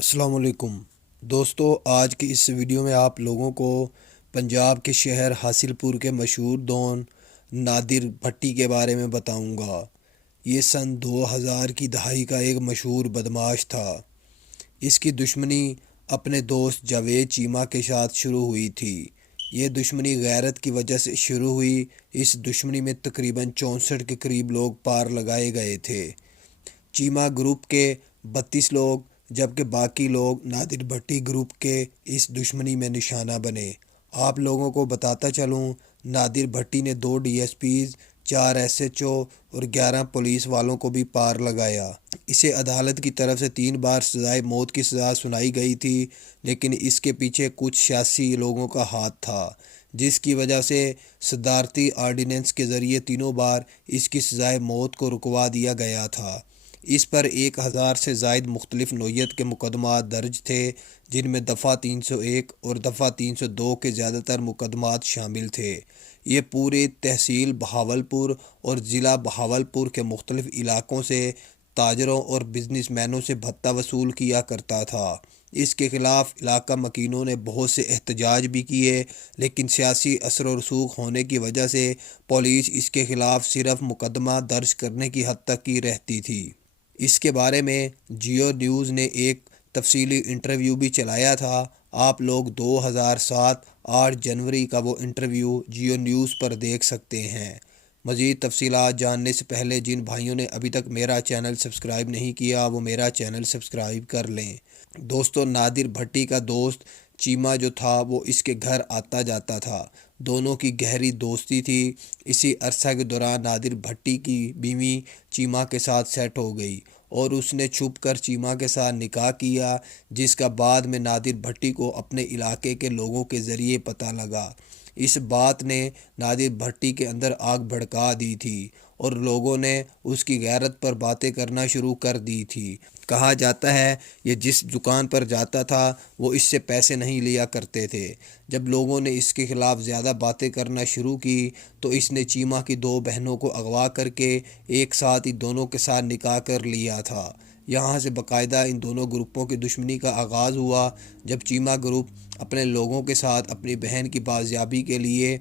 السلام علیکم دوستو، آج کی اس ویڈیو میں آپ لوگوں کو پنجاب کے شہر حاصل پور کے مشہور ڈان نادر بھٹی کے بارے میں بتاؤں گا۔ یہ سن 2000 کی دہائی کا ایک مشہور بدماش تھا۔ اس کی دشمنی اپنے دوست جاوید چیمہ کے ساتھ شروع ہوئی تھی۔ یہ دشمنی غیرت کی وجہ سے شروع ہوئی۔ اس دشمنی میں تقریباً 64 کے قریب لوگ پار لگائے گئے تھے۔ چیمہ گروپ کے 32 لوگ، جبکہ باقی لوگ نادر بھٹی گروپ کے اس دشمنی میں نشانہ بنے۔ آپ لوگوں کو بتاتا چلوں، نادر بھٹی نے 2 DSPs، 4 SHO اور 11 پولیس والوں کو بھی پار لگایا۔ اسے عدالت کی طرف سے 3 بار سزائے موت کی سزا سنائی گئی تھی، لیکن اس کے پیچھے کچھ سیاسی لوگوں کا ہاتھ تھا، جس کی وجہ سے صدارتی آرڈیننس کے ذریعے تینوں بار اس کی سزائے موت کو رکوا دیا گیا تھا۔ اس پر 1000 سے زائد مختلف نوعیت کے مقدمات درج تھے، جن میں دفعہ 301 اور دفعہ 302 کے زیادہ تر مقدمات شامل تھے۔ یہ پورے تحصیل بہاولپور اور ضلع بہاولپور کے مختلف علاقوں سے تاجروں اور بزنس مینوں سے بھتہ وصول کیا کرتا تھا۔ اس کے خلاف علاقہ مکینوں نے بہت سے احتجاج بھی کیے، لیکن سیاسی اثر و رسوخ ہونے کی وجہ سے پولیس اس کے خلاف صرف مقدمہ درج کرنے کی حد تک ہی رہتی تھی۔ اس کے بارے میں جیو نیوز نے ایک تفصیلی انٹرویو بھی چلایا تھا۔ آپ لوگ 2007 8 جنوری کا وہ انٹرویو جیو نیوز پر دیکھ سکتے ہیں۔ مزید تفصیلات جاننے سے پہلے جن بھائیوں نے ابھی تک میرا چینل سبسکرائب نہیں کیا، وہ میرا چینل سبسکرائب کر لیں۔ دوستو، نادر بھٹی کا دوست چیمہ جو تھا وہ اس کے گھر آتا جاتا تھا۔ دونوں کی گہری دوستی تھی۔ اسی عرصہ کے دوران نادر بھٹی کی بیوی چیمہ کے ساتھ سیٹ ہو گئی اور اس نے چھپ کر چیمہ کے ساتھ نکاح کیا، جس کا بعد میں نادر بھٹی کو اپنے علاقے کے لوگوں کے ذریعے پتہ لگا۔ اس بات نے نادر بھٹی کے اندر آگ بھڑکا دی تھی اور لوگوں نے اس کی غیرت پر باتیں کرنا شروع کر دی تھی۔ کہا جاتا ہے یہ جس دکان پر جاتا تھا وہ اس سے پیسے نہیں لیا کرتے تھے۔ جب لوگوں نے اس کے خلاف زیادہ باتیں کرنا شروع کی تو اس نے چیمہ کی 2 بہنوں کو اغوا کر کے ایک ساتھ ہی دونوں کے ساتھ نکاح کر لیا تھا۔ یہاں سے باقاعدہ ان دونوں گروپوں کی دشمنی کا آغاز ہوا۔ جب چیمہ گروپ اپنے لوگوں کے ساتھ اپنی بہن کی بازیابی کے لیے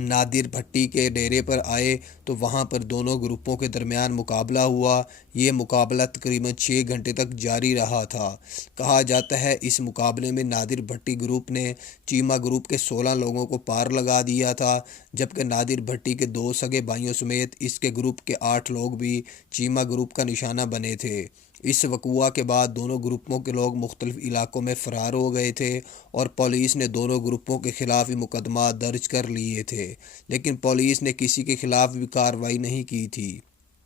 نادر بھٹی کے ڈیرے پر آئے تو وہاں پر دونوں گروپوں کے درمیان مقابلہ ہوا۔ یہ مقابلہ تقریباً 6 گھنٹے تک جاری رہا تھا۔ کہا جاتا ہے اس مقابلے میں نادر بھٹی گروپ نے چیمہ گروپ کے 16 لوگوں کو پار لگا دیا تھا، جبکہ نادر بھٹی کے 2 سگے بھائیوں سمیت اس کے گروپ کے 8 لوگ بھی چیمہ گروپ کا نشانہ بنے تھے۔ اس وقوعہ کے بعد دونوں گروپوں کے لوگ مختلف علاقوں میں فرار ہو گئے تھے اور پولیس نے دونوں گروپوں کے خلاف ہی مقدمات درج کر لیے تھے، لیکن پولیس نے کسی کے خلاف بھی کارروائی نہیں کی تھی۔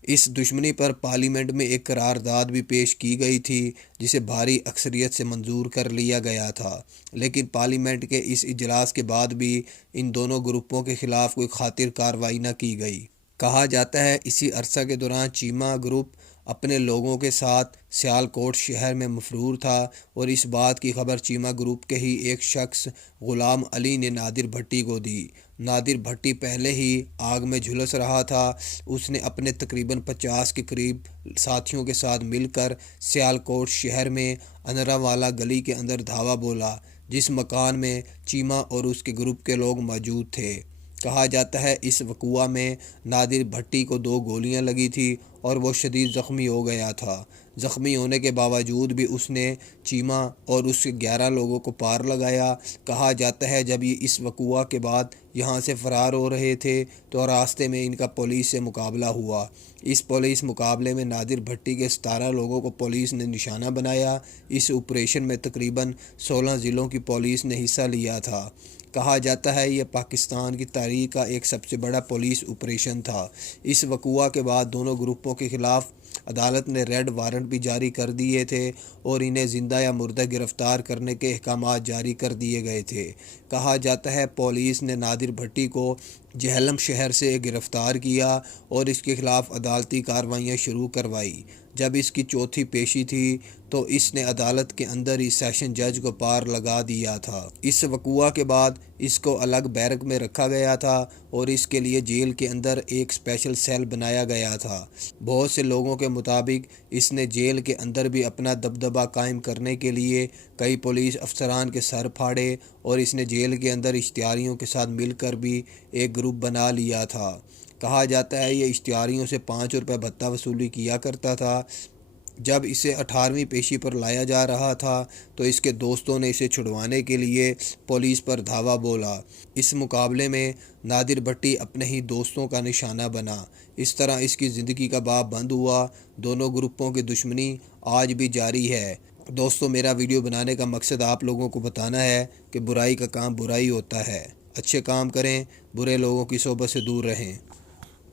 اس دشمنی پر پارلیمنٹ میں ایک قرارداد بھی پیش کی گئی تھی، جسے بھاری اکثریت سے منظور کر لیا گیا تھا، لیکن پارلیمنٹ کے اس اجلاس کے بعد بھی ان دونوں گروپوں کے خلاف کوئی خاطر کارروائی نہ کی گئی۔ کہا جاتا ہے اسی عرصہ کے دوران چیمہ گروپ اپنے لوگوں کے ساتھ سیالکوٹ شہر میں مفرور تھا اور اس بات کی خبر چیمہ گروپ کے ہی ایک شخص غلام علی نے نادر بھٹی کو دی۔ نادر بھٹی پہلے ہی آگ میں جھلس رہا تھا۔ اس نے اپنے تقریباً 50 کے قریب ساتھیوں کے ساتھ مل کر سیالکوٹ شہر میں انرا والا گلی کے اندر دھاوا بولا، جس مکان میں چیمہ اور اس کے گروپ کے لوگ موجود تھے۔ کہا جاتا ہے اس وقوعہ میں نادر بھٹی کو 2 گولیاں لگی تھی اور وہ شدید زخمی ہو گیا تھا۔ زخمی ہونے کے باوجود بھی اس نے چیمہ اور اس کے 11 لوگوں کو پار لگایا۔ کہا جاتا ہے جب یہ اس وقوعہ کے بعد یہاں سے فرار ہو رہے تھے تو راستے میں ان کا پولیس سے مقابلہ ہوا۔ اس پولیس مقابلے میں نادر بھٹی کے 17 لوگوں کو پولیس نے نشانہ بنایا۔ اس آپریشن میں تقریباً 16 ضلعوں کی پولیس نے حصہ لیا تھا۔ کہا جاتا ہے یہ پاکستان کی تاریخ کا ایک سب سے بڑا پولیس آپریشن تھا۔ اس وقوعہ کے بعد دونوں گروپوں کے خلاف عدالت نے ریڈ وارنٹ بھی جاری کر دیے تھے اور انہیں زندہ یا مردہ گرفتار کرنے کے احکامات جاری کر دیے گئے تھے۔ کہا جاتا ہے پولیس نے نادر بھٹی کو جہلم شہر سے گرفتار کیا اور اس کے خلاف عدالتی کارروائیاں شروع کروائی۔ جب اس کی چوتھی پیشی تھی تو اس نے عدالت کے اندر ہی سیشن جج کو پار لگا دیا تھا۔ اس وقوع کے بعد اس کو الگ بیرک میں رکھا گیا تھا اور اس کے لیے جیل کے اندر ایک اسپیشل سیل بنایا گیا تھا۔ بہت سے لوگوں کے مطابق اس نے جیل کے اندر بھی اپنا دبدبہ قائم کرنے کے لیے کئی پولیس افسران کے سر پھاڑے اور اس نے جیل کے اندر اشتہاریوں کے ساتھ مل کر بھی ایک گروپ بنا لیا تھا۔ کہا جاتا ہے یہ اشتہاریوں سے 5 روپے بھتہ وصولی کیا کرتا تھا۔ جب اسے 18ویں پیشی پر لایا جا رہا تھا تو اس کے دوستوں نے اسے چھڑوانے کے لیے پولیس پر دھاوا بولا۔ اس مقابلے میں نادر بھٹی اپنے ہی دوستوں کا نشانہ بنا۔ اس طرح اس کی زندگی کا باب بند ہوا۔ دونوں گروپوں کی دشمنی آج بھی جاری ہے۔ دوستوں، میرا ویڈیو بنانے کا مقصد آپ لوگوں کو بتانا ہے کہ برائی کا کام برائی ہوتا ہے۔ اچھے کام کریں، برے لوگوں کی صحبت سے دور رہیں۔